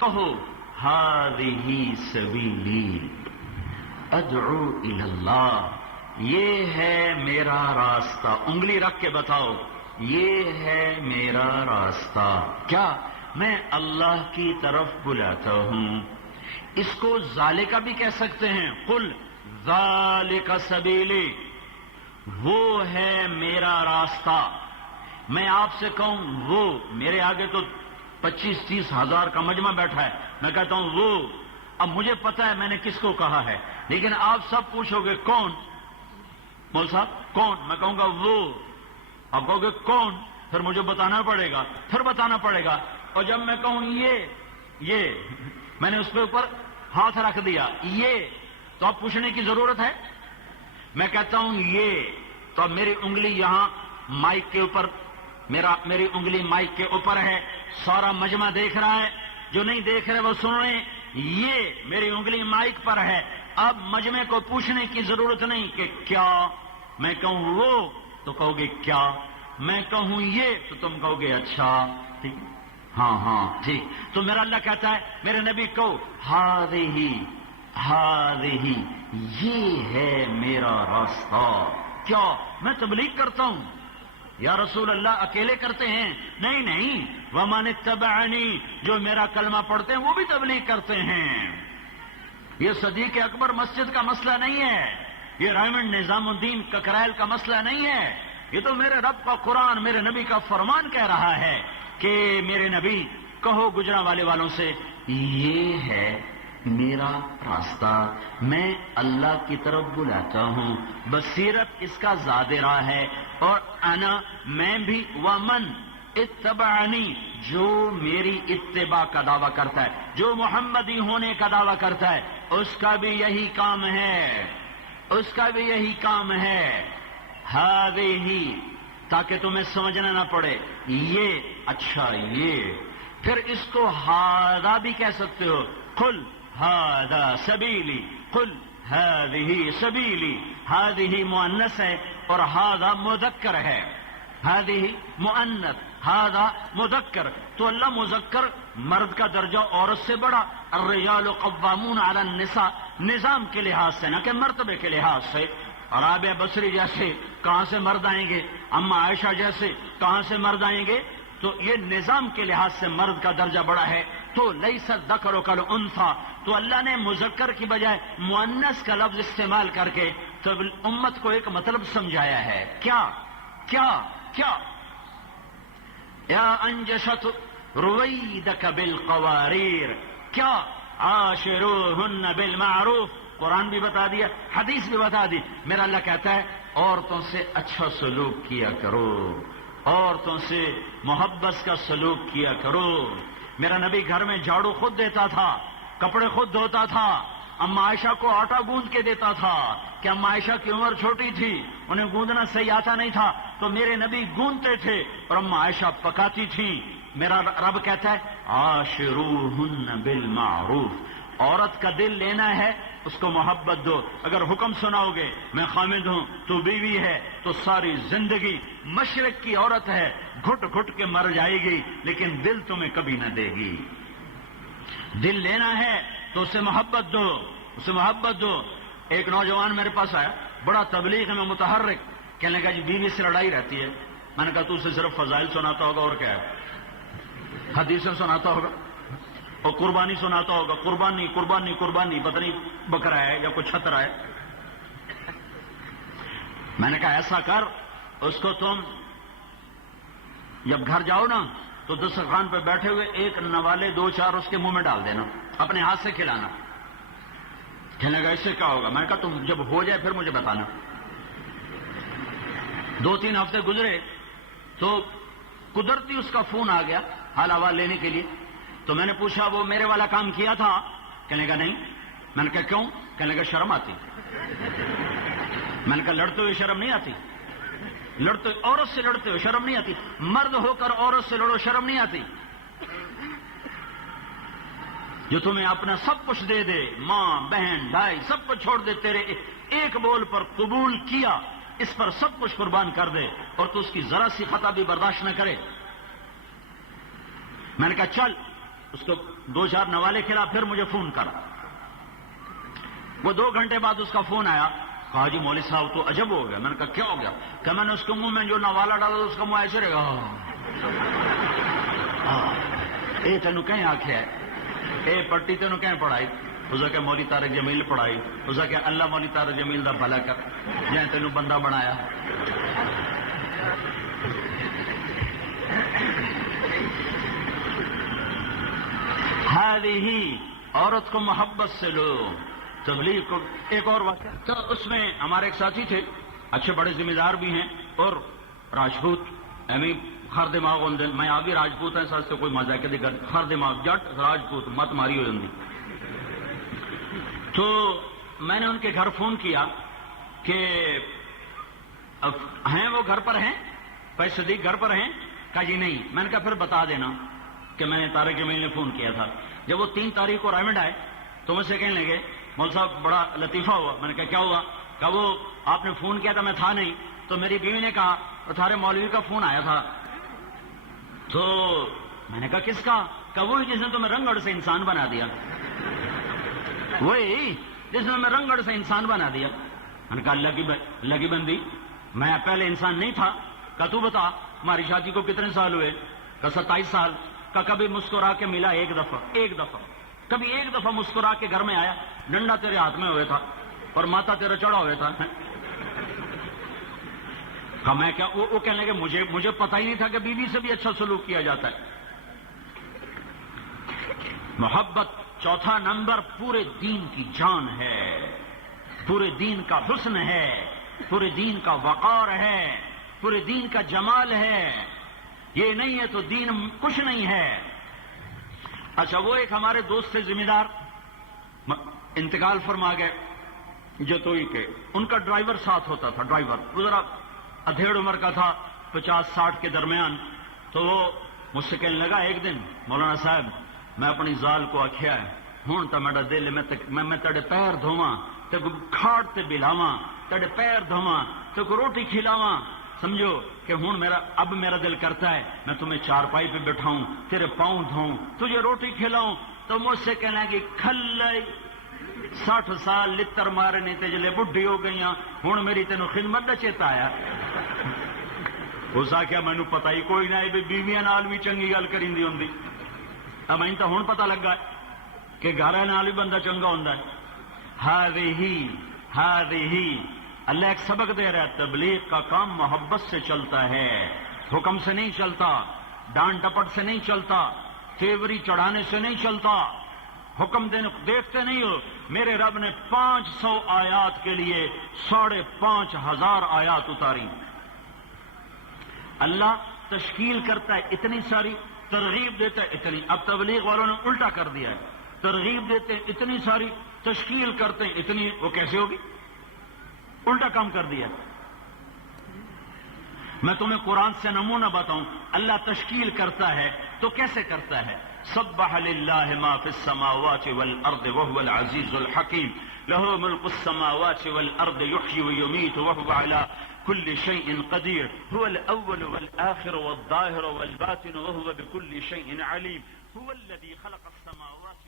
کہو ہذہ سبیلی ادعو الی اللہ، یہ ہے میرا راستہ. انگلی رکھ کے بتاؤ، یہ ہے میرا راستہ. کیا؟ میں اللہ کی طرف بلاتا ہوں. اس کو ذالک بھی کہہ سکتے ہیں. قل ذالک سبیلی، وہ ہے میرا راستہ. میں آپ سے کہوں وہ، میرے آگے تو 25-30 ہزار کا مجمع بیٹھا ہے، میں کہتا ہوں وہ. اب مجھے پتا ہے میں نے کس کو کہا ہے، لیکن آپ سب پوچھو گے کون؟ مول صاحب کون؟ میں کہوں گا وہ. آپ کہو گے کون؟ پھر مجھے بتانا پڑے گا، پھر بتانا پڑے گا. اور جب میں کہوں یہ میں نے اس کے اوپر ہاتھ رکھ دیا، یہ تو اب پوچھنے کی ضرورت ہے. میں کہتا ہوں یہ، تو اب میری انگلی یہاں مائک کے اوپر، میری انگلی مائک کے اوپر ہے، سارا مجمع دیکھ رہا ہے. جو نہیں دیکھ رہے وہ سن رہے ہیں. یہ میری انگلی مائک پر ہے. اب مجمع کو پوچھنے کی ضرورت نہیں کہ کیا. میں کہوں وہ تو کہو گے کیا، میں کہوں یہ تو تم کہو گے اچھا ٹھیک، ہاں ٹھیک. تو میرا اللہ کہتا ہے میرے نبی کو ہذہ، یہ ہے میرا راستہ. کیا میں تبلیغ کرتا ہوں؟ یا رسول اللہ اکیلے کرتے ہیں؟ نہیں، ومن اتبعنی، جو میرا کلمہ پڑھتے ہیں وہ بھی تبلیغ کرتے ہیں. یہ صدیق اکبر مسجد کا مسئلہ نہیں ہے، یہ رائمنڈ نظام الدین ککرائل کا مسئلہ نہیں ہے. یہ تو میرے رب کا قرآن، میرے نبی کا فرمان کہہ رہا ہے کہ میرے نبی کہو گجرانوالے والوں سے یہ ہے میرا راستہ، میں اللہ کی طرف بلاتا ہوں. بصیرت اس کا زاد راہ ہے. اور انا، میں بھی، ومن اتبعنی، جو میری اتباع کا دعویٰ کرتا ہے، جو محمدی ہونے کا دعویٰ کرتا ہے، اس کا بھی یہی کام ہے، اس کا بھی یہی کام ہے. ہذہ، تاکہ تمہیں سمجھنا نہ پڑے یہ اچھا یہ. پھر اس کو ہذا بھی کہہ سکتے ہو. قل ہذا سبیلی، قل ہذہ سبیلی. ہذہ مؤنث ہے اور ہذا مذکر ہے. ہذہ مؤنث، ہذا مذکر. تو اللہ مذکر، مرد کا درجہ عورت سے بڑا. الرجال قوامون علی النساء، نظام کے لحاظ سے، نہ کہ مرتبے کے لحاظ سے. اور رابعہ بصری جیسے کہاں سے مرد آئیں گے، اما عائشہ جیسے کہاں سے مرد آئیں گے؟ تو یہ نظام کے لحاظ سے مرد کا درجہ بڑا ہے. تو لیس الذکر کالانثی، تو اللہ نے مذکر کی بجائے مؤنث کا لفظ استعمال کر کے تو امت کو ایک مطلب سمجھایا ہے. کیا کیا کیا؟ یا انجشت رویدک بالقواریر، کیا؟ عاشروہن بالمعروف. قرآن بھی بتا دیا، حدیث بھی بتا دی. میرا اللہ کہتا ہے عورتوں سے اچھا سلوک کیا کرو، عورتوں سے محبت کا سلوک کیا کرو. میرا نبی گھر میں جھاڑو خود دیتا تھا، کپڑے خود دھوتا تھا، اما عائشہ کو آٹا گوندھ کے دیتا تھا کہ اما عائشہ کی عمر چھوٹی تھی، انہیں گوندنا صحیح آتا نہیں تھا، تو میرے نبی گوندتے تھے اور اما عائشہ پکاتی تھی. میرا رب کہتا ہے عاشروہن بالمعروف. عورت کا دل لینا ہے، اس کو محبت دو. اگر حکم سناؤ گے میں خامد ہوں، تو بیوی ہے تو ساری زندگی مشرق کی عورت ہے، گھٹ گھٹ کے مر جائے گی لیکن دل تمہیں کبھی نہ دے گی. دل لینا ہے تو اسے محبت دو، اسے محبت دو. ایک نوجوان میرے پاس آیا، بڑا تبلیغ میں متحرک، کہنے لگا جی بیوی سے لڑائی رہتی ہے. میں نے کہا تو اسے صرف فضائل سناتا ہوگا اور کیا ہے، حدیثیں سناتا ہوگا اور قربانی سناتا ہوگا. قربانی قربانی قربانی، پتہ نہیں بکرا ہے یا کچھ چھترا ہے. میں نے کہا ایسا کر، اس کو تم جب گھر جاؤ نا تو دسترخوان پہ بیٹھے ہوئے ایک نوالے 2-4 اس کے منہ میں ڈال دینا، اپنے ہاتھ سے کھلانا. کہنے لگا اس سے کیا ہوگا؟ میں نے کہا تم جب ہو جائے پھر مجھے بتانا. 2-3 ہفتے گزرے تو قدرتی اس کا فون آ گیا حال احوال لینے کے لیے. تو میں نے پوچھا وہ میرے والا کام کیا تھا؟ کہنے کا نہیں. میں نے کہا کیوں؟ کہنے کا شرم آتی. میں نے کہا لڑتے ہوئے شرم نہیں آتی؟ لڑتے عورت سے لڑتے ہوئے شرم نہیں آتی؟ مرد ہو کر عورت سے لڑو شرم نہیں آتی؟ جو تمہیں اپنا سب کچھ دے دے، ماں بہن بھائی سب کچھ چھوڑ دے، تیرے ایک بول پر قبول کیا، اس پر سب کچھ قربان کر دے اور تو اس کی ذرا سی خطا بھی برداشت نہ کرے. میں نے کہا چل اس کو 2-4 نوالے کھلا، پھر مجھے فون کرا۔ وہ 2 گھنٹے بعد اس کا فون آیا، کہا جی مولوی صاحب تو عجب ہو گیا۔ میں نے کہا کیا ہو گیا؟ کہ میں نے اس کے منہ میں جو نوالا ڈالا تو اس کا منہ ایسے رہے گا، اے تینوں کہیں آخیا ہے، اے پٹی تینوں کہیں پڑھائی؟ اس کہ مولی طارق جمیل پڑھائی۔ اس کہ اللہ مولی طارق جمیل دا بھلا کر جائیں تینوں بندہ بنایا۔ ہی عورت کو محبت سے لو، تبلیغ کو۔ ایک اور واقعہ تو اس میں ہمارے ایک ساتھی تھے، اچھے بڑے ذمہ دار بھی ہیں اور راجپوت خر دماغ ہوندے، میں آ بھی راجپوت ہیں، ساتھ سے کوئی مزہ ہے کہ خر دماغ جٹ راجپوت مت ماری ہو جاتی۔ تو میں نے ان کے گھر فون کیا کہ ہیں وہ گھر پر ہیں، فیض صدیق گھر پر ہیں؟ کہا جی نہیں۔ میں نے کہا پھر بتا دینا کہ میں نے طارق جمیل نے فون کیا تھا۔ جب وہ 3 تاریخ کو رائمنڈ آئے تو مجھ سے کہنے لگے مول صاحب بڑا لطیفہ ہوا۔ میں نے کہا کیا ہوا؟ کہا وہ آپ نے فون کیا تھا، میں تھا نہیں، تو میری بیوی نے کہا تمہارے مولوی کا فون آیا تھا۔ تو میں نے کہا کس کا؟ کہا وہی جس نے تمہیں رنگڑ سے انسان بنا دیا، وہی جس نے میں رنگڑ سے انسان بنا دیا۔ میں نے کہا اللہ کی بندی، میں پہلے انسان نہیں تھا۔ کہا تو بتا ہماری شادی کو کتنے سال ہوئے؟ کہا 27 سال۔ کہا کبھی مسکرا کے ملا ایک دفعہ کبھی ایک دفعہ مسکرا کے گھر میں آیا؟ ڈنڈا تیرے ہاتھ میں ہوئے تھا اور ماتا تیرا چڑھا ہوئے تھا۔ کہا میں کیا؟ وہ کہنے لگے مجھے پتہ ہی نہیں تھا کہ بیوی سے بھی اچھا سلوک کیا جاتا ہے۔ محبت 4 نمبر پورے دین کی جان ہے، پورے دین کا حسن ہے، پورے دین کا وقار ہے، پورے دین کا جمال ہے۔ یہ نہیں ہے تو دین کچھ نہیں ہے۔ اچھا وہ ایک ہمارے دوست سے ذمہ دار انتقال فرما گئے جتوئی کے، ان کا ڈرائیور ساتھ ہوتا تھا۔ ڈرائیور وہ ذرا ادھیڑ عمر کا تھا، 50-60 کے درمیان۔ تو وہ مجھ سے کہنے لگا ایک دن مولانا صاحب میں اپنی زال کو آخیا ہے ہوں تو میرا دل میں تیرے پیر دھواں تے کھاڑ تے بلاواں، تیرے پیر دھواں تے کو روٹی کھلاواں، سمجھو کہ ہوں اب میرا دل کرتا ہے میں تمہیں چارپائی پہ بٹھاؤں، تیرے پاؤں دھوؤں، تجھے روٹی کھلاؤں۔ تو مجھ سے کہنا کہ کھلے 60 سال لتر مارنے تے جلے بڈھی ہو گئی ہوں میری تینوں خدمت دا چیتا آیا۔ اس آخیا مینوں پتہ ہی کوئی نہ بیویاں نال بھی چنگی گل کریندی ہوندی، میں تو ہوں پتہ لگا کہ گھر نال بھی بندہ چنگا ہوندا ہے۔ ہی اللہ ایک سبق دے رہا ہے، تبلیغ کا کام محبت سے چلتا ہے، حکم سے نہیں چلتا، ڈانٹ ڈپٹ سے نہیں چلتا، تیوری چڑھانے سے نہیں چلتا۔ حکم دیکھتے نہیں ہو میرے رب نے 500 آیات کے لیے 5,500 آیات اتاری۔ اللہ تشکیل کرتا ہے اتنی ساری، ترغیب دیتا ہے اتنی۔ اب تبلیغ والوں نے الٹا کر دیا ہے، ترغیب دیتے ہیں اتنی ساری، تشکیل کرتے ہیں اتنی، وہ کیسے ہوگی؟ الٹا کام کر دیا۔ میں تمہیں قرآن سے نمونہ بتاؤں، اللہ تشکیل کرتا ہے تو کیسے کرتا ہے؟ سبح للہ ما فی السماوات والارض وهو العزیز الحکیم، له ملک السماوات والارض یحیی ویمیت وهو علی كل شيء قدير، هو الأول والآخر والظاهر والباطن وهو بكل شيء عليم، هو الذي خلق السماوات